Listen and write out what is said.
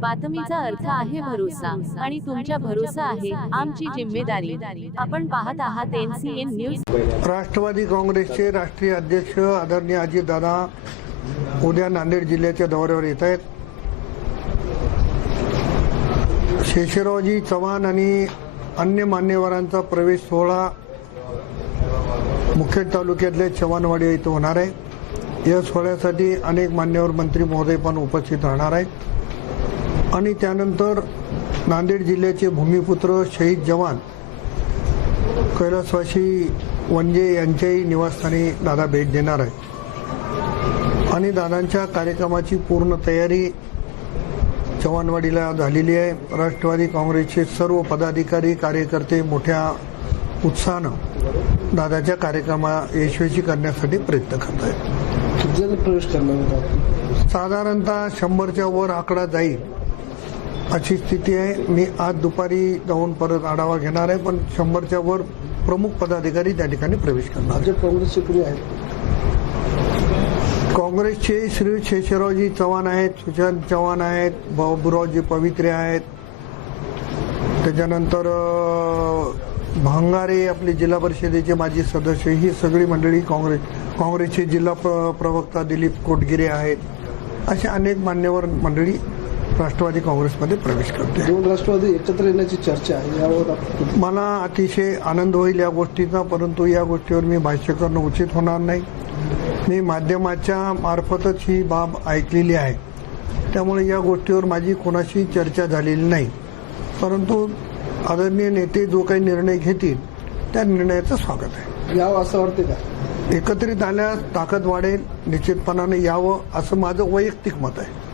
बातमीचा अर्थ आहे भरोसा आणि तुमच्या भरोसा आहे आमची जिम्मेदारी. आपण पाहत आहात एनसीएन न्यूज राष्ट्रवादी काँग्रेसचे राष्ट्रीय अध्यक्ष आदरणीय अजितदादा उद्या नांदेड जिल्ह्याच्या दौऱ्यावर येत आहेत. शेषरावजी चव्हाण आणि अन्य मान्यवरांचा प्रवेश सोहळा मुखेड तालुक्यातल्या चव्हाणवाडी इथं होणार आहे. या सोहळ्यासाठी अनेक मान्यवर मंत्री महोदय पण उपस्थित राहणार आहेत. आणि त्यानंतर नांदेड जिल्ह्याचे भूमिपुत्र शहीद जवान कैलासवासी वनजे यांच्याही निवासस्थानी दादा भेट देणार आहे आणि दादांच्या कार्यक्रमाची पूर्ण तयारी चव्हाणवाडीला झालेली आहे. राष्ट्रवादी काँग्रेसचे सर्व पदाधिकारी कार्यकर्ते मोठ्या उत्साहानं दादाच्या कार्यक्रमा यशस्वी करण्यासाठी प्रयत्न करत आहेत? साधारणतः शंभरच्या वर आकडा जाईल. अशी स्थिती आहे. मी आज दुपारी जाऊन परत आढावा घेणार आहे पण शंभरच्या वर प्रमुख पदाधिकारी त्या ठिकाणी प्रवेश करणार. भाजप काँग्रेसचे कुणी आहेत. काँग्रेसचे श्री शेषरावजी चव्हाण आहेत सुशांत चव्हाण आहेत बाबुरावजी पवित्रे आहेत. त्याच्यानंतर भांगारे आपले जिल्हा परिषदेचे माजी सदस्य ही सगळी मंडळी काँग्रेस काँग्रेसचे जिल्हा प्र प्रवक्ता दिलीप कोटगिरे आहेत. अशा अनेक मान्यवर मंडळी राष्ट्रवादी काँग्रेसमध्ये प्रवेश करते दोन राष्ट्रवादी एकत्र येण्याची चर्चा आहे यावर मला अतिशय आनंद होईल या गोष्टीचा परंतु या गोष्टीवर मी भाष्य करणं उचित होणार नाही. मी माध्यमाच्या मार्फतच ही बाब ऐकलेली आहे. त्यामुळे या गोष्टीवर माझी कोणाशी चर्चा झालेली नाही. परंतु आदरणीय नेते जो काही निर्णय घेतील त्या निर्णयाचं स्वागत आहे. यावं असं वाटते का? एकत्रित आल्यास ताकद वाढेल निश्चितपणाने यावं असं माझं वैयक्तिक मत आहे.